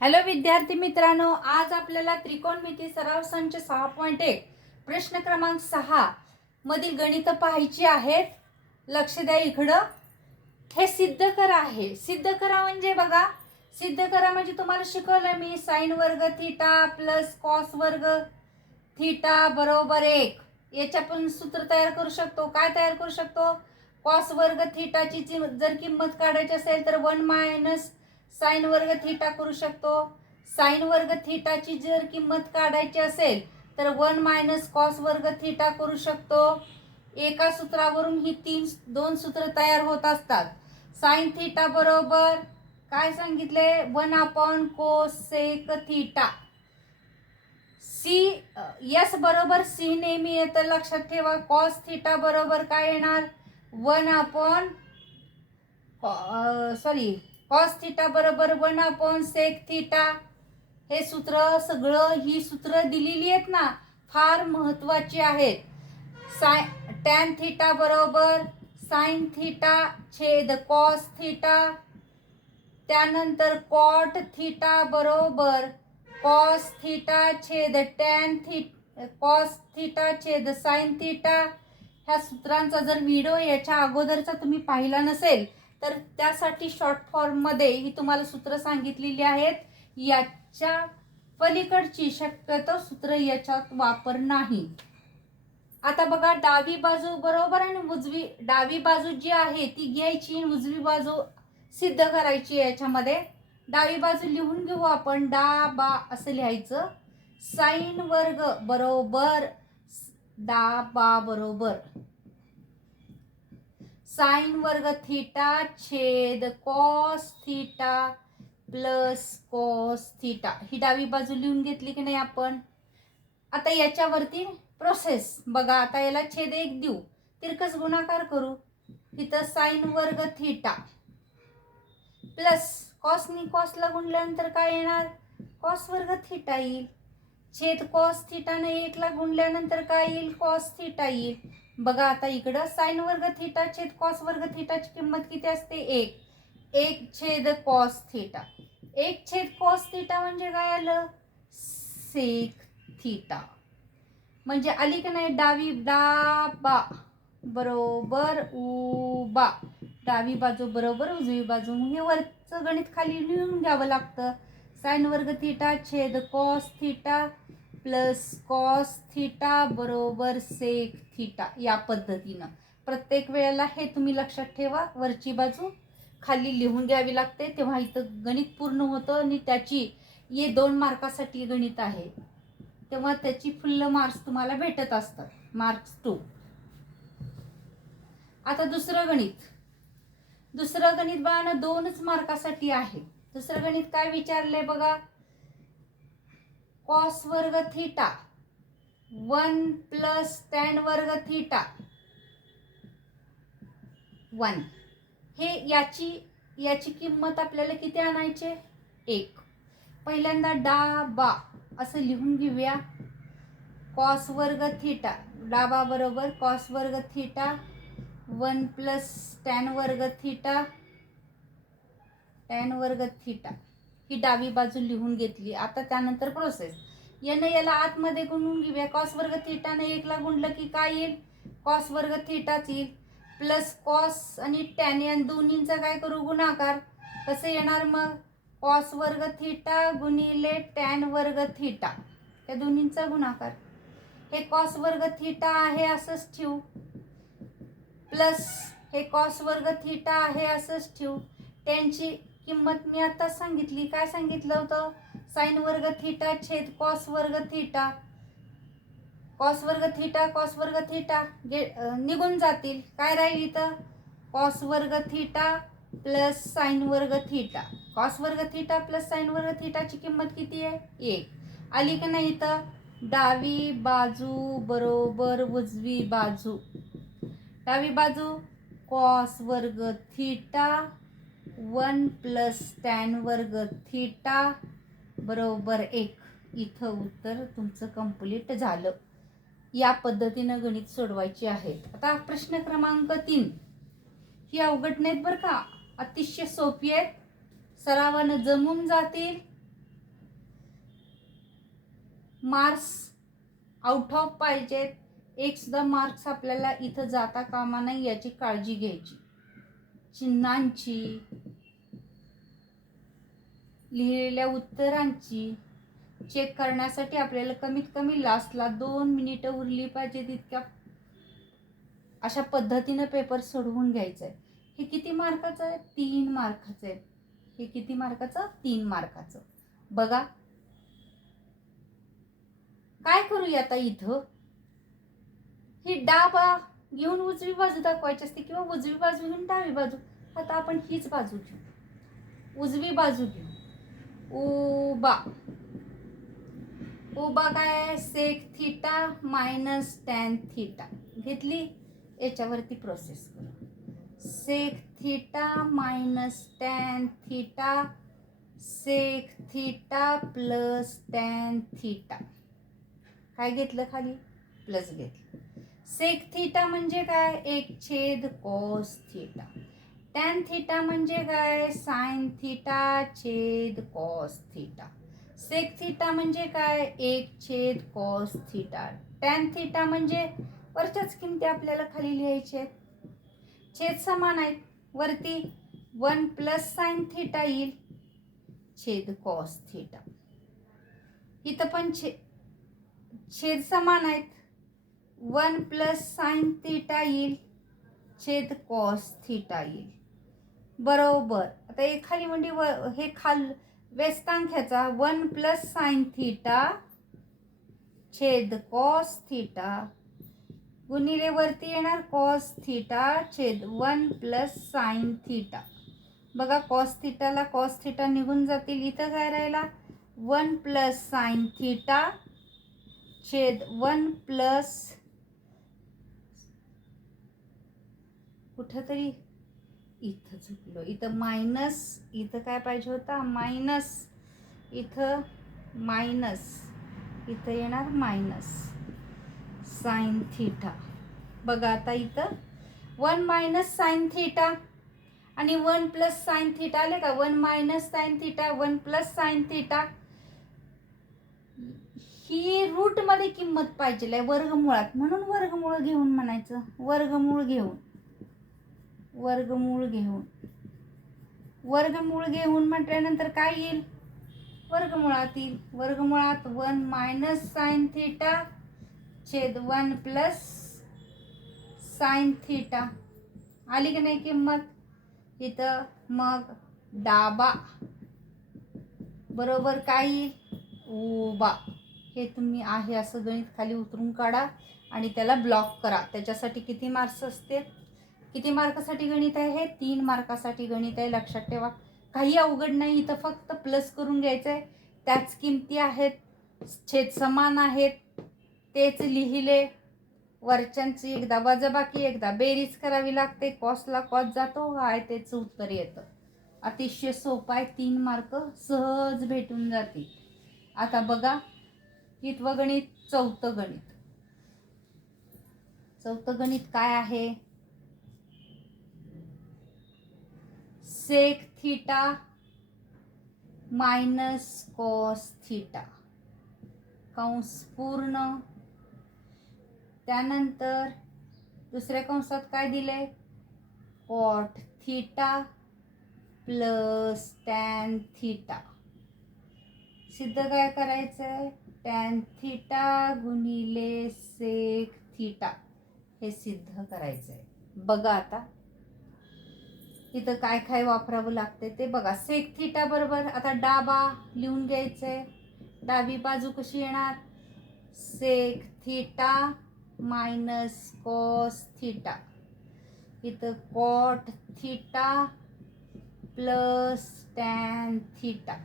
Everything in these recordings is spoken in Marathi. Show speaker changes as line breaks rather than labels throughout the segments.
हॅलो विद्यार्थी मित्रांनो आज आपल्याला त्रिकोणमिती सराव संच सहा पॉईंट एक प्रश्न क्रमांक सहा मधील गणित पाहायची आहेत. लक्ष द्या इकडं. हे सिद्ध करा आहे सिद्ध करा म्हणजे बघा. सिद्ध करा म्हणजे तुम्हाला शिकवलं मी साईन वर्ग थिटा प्लस कॉस वर्ग थिटा बरोबर एक. याच्या पण सूत्र तयार करू शकतो. काय तयार करू शकतो? कॉस वर्ग थिटाची जर किंमत काढायची असेल तर वन मायनस साईन वर्ग थिटा करू शकतो. साईन वर्ग थिटाची जर किंमत काढायची असेल तर वन मायनस कॉस वर्ग थिटा करू शकतो. एका सूत्रावरून ही तीन दोन सूत्र तयार होत असतात. साईन थिटा बरोबर काय सांगितले? One upon cosec theta. C S बरोबर सी नेहमी येतं लक्षात ठेवा. कॉस थिटा बरोबर काय येणार? One upon sorry cos theta बरोबर वन अपॉन सेक थिटा हे सूत्र सगळं ही सूत्र दिलेली आहेत ना फार महत्वाची आहेत. साय टॅन थिटा बरोबर साईन थिटा छेद कॉस थिटा त्यानंतर कॉट थिटा बरोबर कॉस थिटा छेद टॅन थि कॉस थिटा छेद साईन थिटा ह्या सूत्रांचा जर व्हिडिओ याच्या अगोदरचा तुम्ही पाहिला नसेल तर त्यासाठी शॉर्ट फॉर्ममध्ये ही तुम्हाला सूत्र सांगितलेली आहेत. याच्या पलीकडची शक्यतो सूत्र याच्यात वापर नाही. आता बघा डावी बाजू बरोबर आणि उजवी डावी बाजू जी आहे ती घ्यायची आणि उजवी बाजू सिद्ध करायची याच्यामध्ये. डावी बाजू लिहून घेऊ आपण. डा बा असं लिहायचं. साईन वर्ग बरोबर डा बा बरोबर. साईन वर्ग थिटा छेद cos theta plus cos theta. ही डावी बाजू लिहून घेतली की नाही आपण? आता याच्यावरती प्रोसेस बघा आता याला छेद एक देऊ. तिरकस गुणाकार करू. तिथं साईन वर्ग थिटा प्लस कॉसनी कॉसला गुणल्यानंतर काय येणार? कॉस वर्ग थीटा येईल. छेद कॉस थीटाने एकला गुणल्यानंतर काय येईल? कॉस थिटा येईल. बघा आता इकडं साईन वर्ग थिटा छेद कॉस वर्ग थिटाची किंमत किती असते? एक. एक छेद कॉस थिटा. एक छेद कॉस थिटा म्हणजे काय आलं? Sec theta. म्हणजे आली का नाही? डावी डाबा. बरोबर उबा. डावी बाजू बरोबर उजवी बाजू. हे वरचं गणित खाली लिहून घ्यावं लागतं. साईन वर्ग थिटा छेद cos theta plus cos theta बरोबर सेक थिटा या पद्धतीनं. प्रत्येक वेळेला हे तुम्ही लक्षात ठेवा. वरची बाजू खाली लिहून घ्यावी लागते. तेव्हा इथं गणित पूर्ण होतं आणि त्याची ये दोन मार्कासाठी गणित आहे. तेव्हा त्याची फुल्ल मार्क्स तुम्हाला भेटत असतात. Marks two. आता दुसरं गणित. दुसरं गणित बाळानं दोनच मार्कासाठी आहे. दुसरं गणित काय विचारलंय बघा? कॉस वर्ग थिटा. वन प्लस टॅन वर्ग थिटा. वन. हे याची याची किंमत आपल्याला किती आणायचे? एक. पहिल्यांदा डाबा असं लिहून घेऊया. कॉस वर्ग थिटा. डाबा बरोबर. कॉस वर्ग थिटा. वन प्लस टॅन वर्ग थिटा. टॅन वर्ग थिटा. ही डावी बाजू लिहून घेतली. आता त्यानंतर प्रोसेस यानं याला आतमध्ये गुणून घेऊया. कॉस वर्ग थिटानं एकला गुणलं की काय येईल? कॉस वर्ग थिटाच येईल. प्लस कॉस आणि टॅन या दोन्हींचा काय करू? गुणाकार. कसं येणार मग? कॉस वर्ग थिटा गुणिले टॅन वर्ग थिटा या दोन्हींचा गुणाकार. हे कॉस वर्ग थिटा आहे असंच ठेवू. प्लस हे कॉस वर्ग थिटा आहे असंच ठेवू. त्यांची किंमत मी आता सांगितली. काय सांगितलं होतं? साईन वर्ग थिटा छेद कॉस वर्ग थिटा. कॉस वर्ग थिटा कॉस वर्ग थिटा. गे निघून जातील. काय राहील इथं? कॉस वर्ग थिटा प्लस साईन वर्ग थिटा. कॉस वर्ग थिटा प्लस साईन वर्ग थिटाची किंमत किती आहे? एक. आली का नाही इथं? डावी बाजू बरोबर उजवी बाजू. डावी बाजू कॉस वर्ग थिटा वन प्लस टॅन वर्ग थिटा बरोबर एक. इथं उत्तर तुमचं कंप्लीट झालं. या पद्धतीनं गणित सोडवायचे आहेत आता प्रश्न क्रमांक तीन. ही अवघड नाहीत बरं का? अतिशय सोपी आहेत. सरावानं जमून जातील. मार्क्स आउट ऑफ पाहिजेत. एक सुद्धा मार्क्स आपल्याला इथं जाता कामा नाही याची काळजी घ्यायची. चिन्हांची लिहिलेल्या उत्तरांची चेक करण्यासाठी आपल्याला कमीत कमी लास्टला दोन मिनिटं उरली पाहिजे तितक्या अशा पद्धतीनं पेपर सोडवून घ्यायचं आहे हे किती मार्काचं आहे तीन मार्काचं आहे हे किती मार्काचं तीन मार्काचं बघा. काय करूया आता इथं? ही डाबा घेऊन उजवी बाजू दाखवायची असते किंवा उजवी बाजू घेऊन डावी बाजू? आता आपण हीच बाजू घेऊ. उजवी बाजू घेऊ. उबा. उबा काय आहे? Sec theta minus tan theta घेतली? याच्यावरती प्रोसेस करू. Sec theta minus tan theta sec theta plus tan theta काय घेतलं खाली? प्लस घेतलं. सेक थिटा म्हणजे काय? एक छेद कॉस थिटा टॅन थिटा म्हणजे काय? साइन थिटा छेद कॉस थिटा सेक थिटा म्हणजे काय? एक छेद कॉस थिटा टॅन थिटा म्हणजे वरच्याच किमती आपल्याला खाली लिहायचे आहेत. छेद समान आहेत. वरती वन प्लस साइन थिटा येईल. छेद कॉस थिटा इथं पण छे छेद समान आहेत. वन प्लस साइन थिटा येईल. छेद कॉस थिटा येईल. बरोबर. आता हे खाली म्हणजे व हे खाल व्यस्तांख्याचा वन प्लस साईन थिटा छेद कॉस थिटा गुणिले वरती येणार कॉस थिटा छेद वन प्लस साईन थिटा. बघा कॉस थिटाला कॉस थिटा निघून जातील इथं काय राहिला? वन प्लस साईन थिटा छेद वन प्लस कुठंतरी इथं चुकलो. इथं मायनस इथं काय पाहिजे होता? मायनस इथं मायनस इथं येणार मायनस साईन थिटा बघा आता इथं. वन मायनस साईन थिटा आणि वन प्लस साईन थिटा आले का? One minus sine theta one plus sine theta ही रूटमध्ये किंमत पाहिजे आहे. वर्गमुळात. म्हणून वर्गमूळ घेऊन म्हणायचं. वर्गमूळ घेऊन. वर्गमूळ घेऊन. वर्गमूळ घेऊन म्हटल्यानंतर काय येईल? वर्गमुळात येईल. वर्गमुळात वन मायनस साईन थिटा छेद वन प्लस साईन थिटा. आली की नाही किंमत? इथं मग डाबा. बरोबर काय येईल? उबा. हे तुम्ही आहे असं गणित खाली उतरून काढा आणि त्याला ब्लॉक करा. त्याच्यासाठी किती मार्क्स असतील? किती मार्कासाठी गणित आहे? हे तीन मार्कासाठी गणित आहे. लक्षात ठेवा. काही अवघड नाही. इथं फक्त प्लस करून घ्यायचं आहे त्याच किमती आहेत. छेद समान आहेत. तेच लिहिले. वरच्यांची एकदा वजाबाकी एकदा बेरीज करावी लागते. कॉसला कॉस जातो. आहे त्याचं उत्तर येतं. अतिशय सोपं आहे. तीन मार्क सहज भेटून जातील. आता बघा. हितवं गणित चौथं गणित चौथं गणित काय आहे? Sec theta minus cos theta कंस पूर्ण. त्यानंतर दुसऱ्या कंसात काय दिले cot theta plus tan theta सिद्ध काय करायचं आहे टॅन थिटा गुणिले सेक थिटा हे सिद्ध करायचं आहे बघा आता. इथं काय काय वापरावं लागते ते बघा. सेक थिटा बरोबर आता डाबा लिहून घ्यायचंय. डावी बाजू कशी येणार? Sec theta minus cos theta इथं cot theta plus tan theta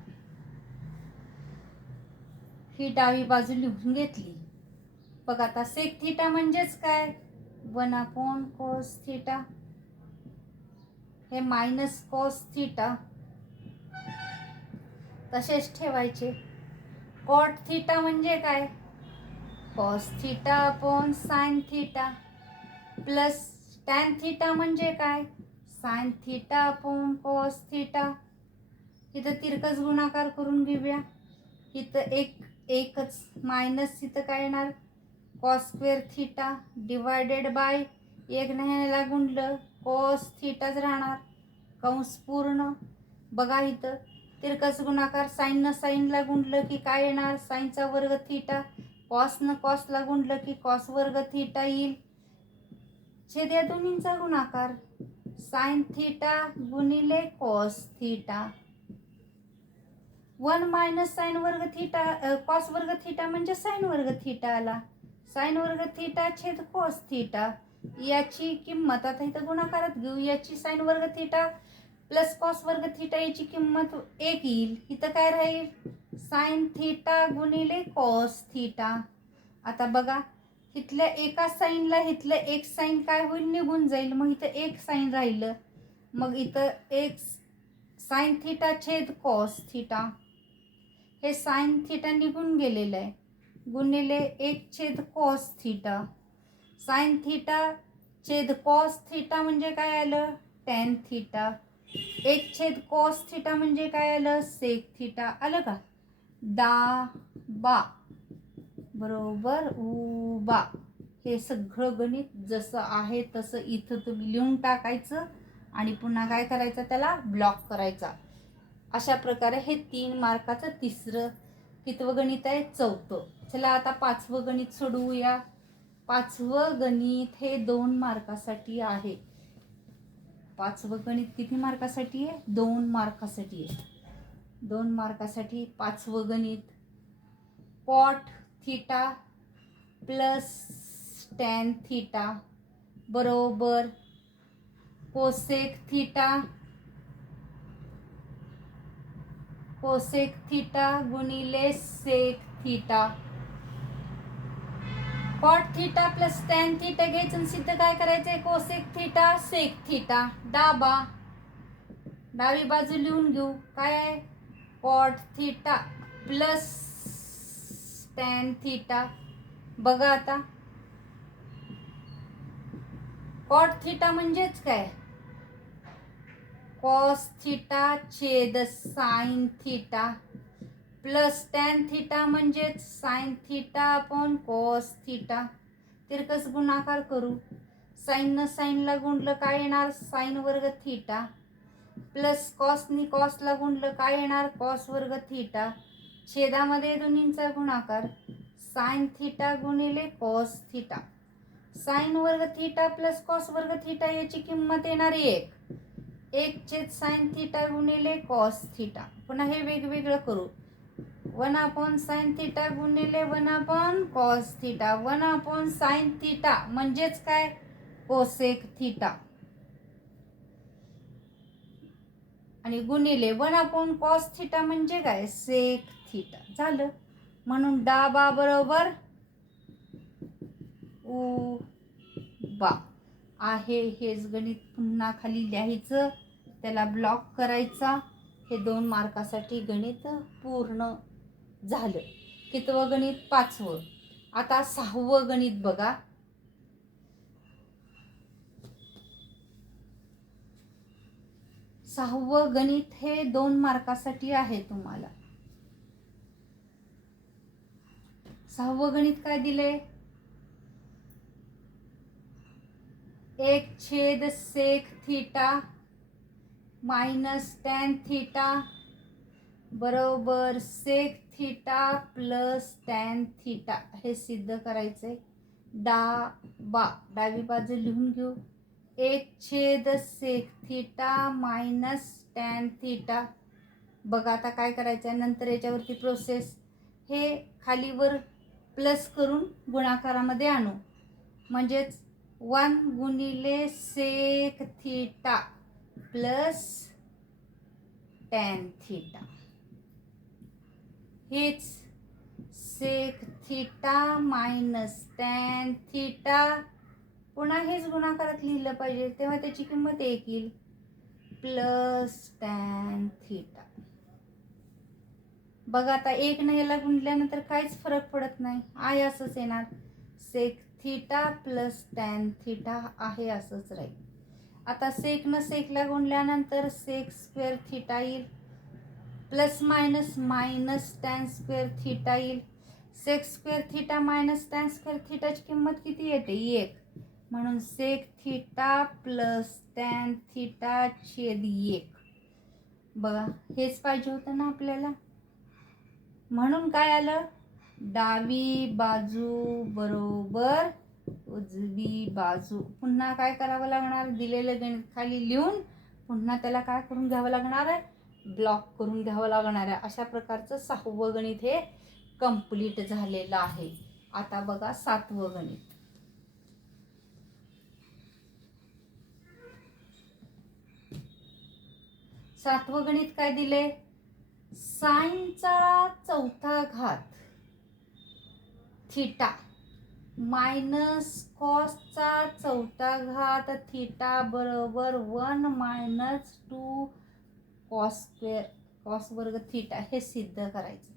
ही डावी बाजू लिहून घेतली. बघा आता सेक थिटा म्हणजेच काय? वन अपॉन कॉस थिटा हे मायनस कॉस थिटा तसेच ठेवायचे. कॉट थिटा म्हणजे काय? Cos theta upon sine theta plus tan theta म्हणजे काय? Sine theta upon cos theta इथं तिरकस गुणाकार करून घेऊया. इथं एक एकच मायनस इथं काय येणार? Cos square theta divided by एक न्यायला गुंडलं हो, कॉस थिटाच राहणार. कंस पूर्ण. बघा इथं. तिरकस गुणाकार साईननं साईनला गुंडलं की काय येणार? साईनचा वर्ग थिटा. कॉसनं कॉसला गुंडलं की कॉस वर्ग थिटा येईल. छेद या दोन्हींचा गुणाकार. साईन थिटा गुणिले cos theta. One minus sine वर्ग थिटा कॉस वर्ग थिटा म्हणजे साईन वर्ग थिटा आला. साईन वर्ग थिटा छेद कॉस थिटा. याची किंमत आता इथं गुणाकारात घेऊ याची साईन वर्ग थिटा प्लस कॉस वर्ग थिटा याची किंमत एक येईल. इथं काय राहील? साईन थिटा गुणिले कॉस थिटा आता बघा इथल्या एका साईनला इथलं एक साईन काय होईल? निघून जाईल. मग इथं एक साईन राहिलं. मग इथं एक साईन थिटा छेद कॉस थिटा हे साईन थिटा निघून गेलेलं आहे. गुणिले एक छेद कॉस थिटा साईन थिटा छेद कॉस थिटा म्हणजे काय आलं? Tan theta. एक छेद कॉस थिटा म्हणजे काय आलं? Sec theta. आलं का? डा बा. बरोबर? उबा हे सगळं गणित जसं आहे तसं इथं तुम्ही लिहून टाकायचं आणि पुन्हा काय करायचं? त्याला ब्लॉक करायचा. अशा प्रकारे हे तीन मार्काचं तिसरं कितवं गणित आहे? चौथं. चला आता पाचवं गणित सोडवूया. पाचवं गणित हे दोन मार्कासाठी आहे. पाचवं गणित किती मार्कासाठी आहे? दोन मार्कासाठी आहे. दोन मार्कासाठी पाचवं गणित. Cot theta plus tan theta बरोबर कोसेक थिटा कोसेक थिटा गुणिले sec theta. Cot theta plus tan theta घ्यायचं आणि सिद्ध काय करायचंय? कोसेक थिटा सेक थिटा डाबा डावी बाजू लिहून घेऊ. काय आहे? Cot theta plus tan theta बघा आता. कॉट थिटा म्हणजेच काय? कॉस थिटा छेद sine theta plus tan theta म्हणजेच sine theta upon cos theta तिरकस गुणाकार करू. साईननं साईनला गुणलं काय येणार? साईन वर्ग थिटा प्लस कॉसनी कॉसला गुणलं काय येणार? कॉस वर्ग थिटा छेदामध्ये दोन्हींचा गुणाकार. साईन थिटा गुणिले कॉस थिटा साईन वर्ग थिटा प्लस कॉस वर्ग थिटा याची किंमत येणार एक. एक छेद साईन थिटा गुणिले कॉस थिटा पुन्हा हे वेगवेगळं करू. वन अपॉन साईन थिटा गुणिले one upon cos theta. One upon sine theta म्हणजेच काय? Cosec theta. आणि गुणिले वन अपॉन कॉस थिटा म्हणजे काय? Sec theta. झालं. म्हणून डाबा बरोबर उ बा. आहे हेच गणित पुन्हा खाली लिहायचं. त्याला ब्लॉक करायचा. हे दोन मार्कासाठी गणित पूर्ण. झालं. कितवं गणित? पाचवं. आता सहावं गणित बघा. सहावं गणित हे दोन मार्कासाठी आहे तुम्हाला. सहावं गणित काय दिले एक छेद sec theta minus tan theta बरोबर sec theta plus tan theta हे सिद्ध करायचंय. डा बा डावी बाजू लिहून घेऊ. एक छेद sec theta minus tan theta बघा आता काय करायचं आहे नंतर याच्यावरती प्रोसेस हे खालीवर प्लस करून गुणाकारामध्ये आणू. म्हणजेच वन गुणिले sec theta plus tan theta हेच sec theta minus tan theta पुन्हा हेच गुणाकारात लिहिलं पाहिजे तेव्हा त्याची किंमत एक येईल. प्लस टॅन थिटा बघा आता एक न याला गुंडल्यानंतर काहीच फरक पडत नाही. आहे असंच येणार. Sec theta plus tan theta आहे असंच राहील. आता सेक न सेकला गुंडल्यानंतर सेक स्क्वेअर थिटा येईल. Plus minus minus tan square theta येईल. Sec square theta minus tan square थिटाची किंमत किती येते? एक. म्हणून sec theta plus tan theta छेद एक. बघा हेच पाहिजे होतं ना आपल्याला? म्हणून काय आलं? डावी बाजू बरोबर उजवी बाजू. पुन्हा काय करावं लागणार? दिलेलं गणित खाली लिहून पुन्हा त्याला काय करून घ्यावं लागणार? आहे ब्लॉक करून घ्यावं लागणार आहे. अशा प्रकारचं सहावं गणित हे कंप्लीट झालेलं आहे. आता बघा सातवं गणित. सातवं गणित काय दिले? साईनचा चौथा घात थिटा. मायनस कॉसचा चौथा घात थिटा बरोबर one minus two cos square cos वर्ग थिटा हे सिद्ध करायचं.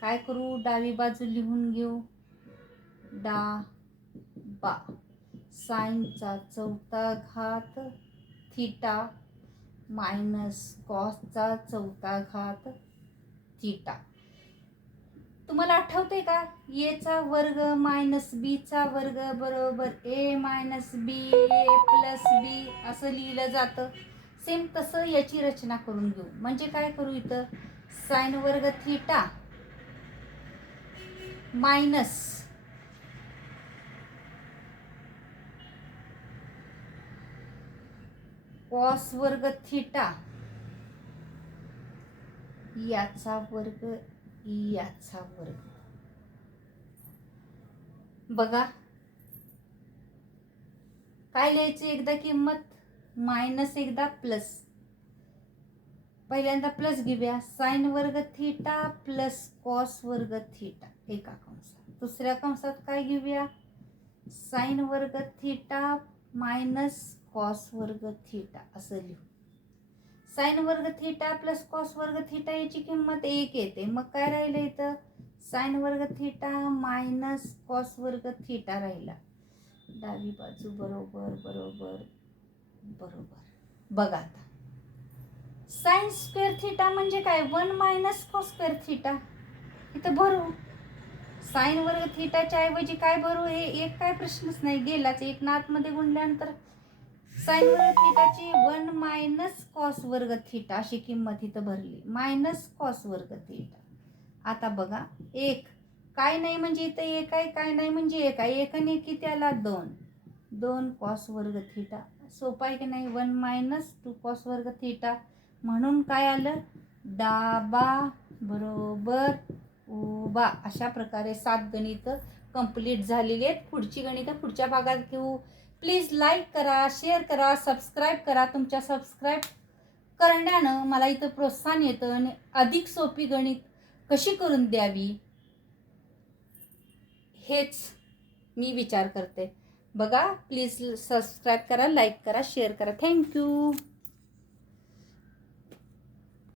काय करू? डावी बाजू लिहून घेऊ. डा बा. साईनचा चौथा घात थिटा मायनस कॉसचा चौथा घात थिटा. तुम्हाला आठवते का? एचा वर्ग मायनस बीचा वर्ग बरोबर ए मायनस बी ए प्लस बी असं लिहिलं जातं. सेम तसं याची रचना करून घेऊ. म्हणजे काय करू इथं? साईन वर्ग थिटा मायनस कॉस वर्ग थिटा याचा वर्ग याचा वर्ग. बघा. काय लिहायची एकदा किंमत? मायनस एकदा प्लस. पहिल्यांदा प्लस घेऊया. साईन वर्ग थिटा प्लस कॉस वर्ग थिटा. एका कंसात. दुसऱ्या कंसात काय घेऊया? साईन वर्ग थिटा मायनस कॉस वर्ग थिटा. असं लिहू. साइन वर्ग थिटा प्लस कॉस वर्ग थिटा याची किंमत एक येते. मग काय राहिलं इथं? साईन वर्ग थिटा मायनस कॉस वर्ग थिटा राहिला. डावी बाजू बरोबर बरोबर. बरोबर. बघा आता. साइन स्क्वेअर थिटा म्हणजे काय? One minus cos square theta इथं भरू. साइन वर्ग थिटाच्या ऐवजी काय भरू? हे एक काय प्रश्नच नाही. गेलाच. एक नातमध्ये गुणल्यानंतर साइन वर्ग थिटाची वन मायनस कॉस वर्ग थिटा अशी किंमत इथं भरली. मायनस कॉस वर्ग थिटा आता बघा. एक. काय नाही म्हणजे इथं एक आहे काय नाही म्हणजे एक आहे. एक आणि किती आला? दोन. दोन कॉस वर्ग थिटा सोपा आहे की नाही? वन मायनस टू कॉस वर्ग थिटा म्हणून काय आलं? दाबा बरोबर उबा अशा प्रकारे सात गणितं कंप्लीट झालेली आहेत. पुढची गणितं पुढच्या भागात घेऊ. प्लीज लाईक करा शेअर करा सबस्क्राईब करा. तुमच्या सबस्क्राईब करण्यानं मला इथं प्रोत्साहन येतं आणि अधिक सोपी गणित कशी करून द्यावी? हेच मी विचार करते. बघा प्लीज सबस्क्राईब करा लाईक करा शेअर करा. Thank you